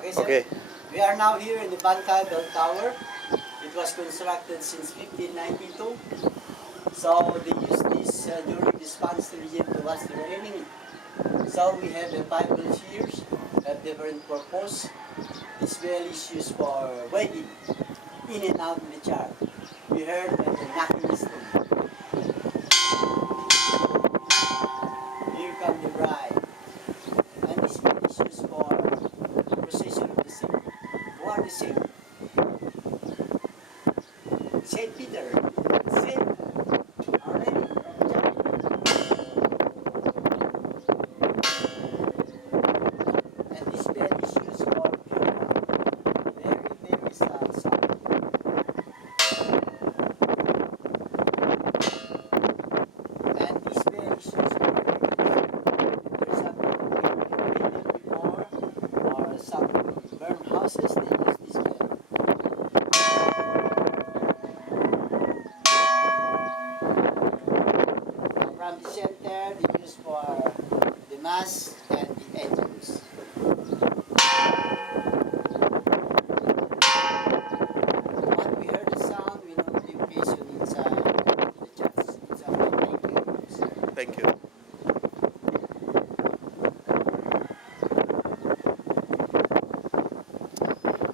Okay, sir? Okay. We are now here in the Bantay Bell Tower. It was constructed since 1592. So they use this during the Spanish regime to watch the raining. So we have the 5 shears, have different purpose. This bell is used for wedding, in and out of the chart. We heard the knocking stone. Here come the bride. And this bell is used for procession of the saint. Who are the saint? Saint Peter. Saint already from Germany. And this bell is used for funeral. Very sound. And this bell is used for if there's something building before or some burned houses, they use this bell. From the center, they use for the mass and the angels. When we heard the sound, we know the occasion inside the church. It's a thank you, sir. Thank you.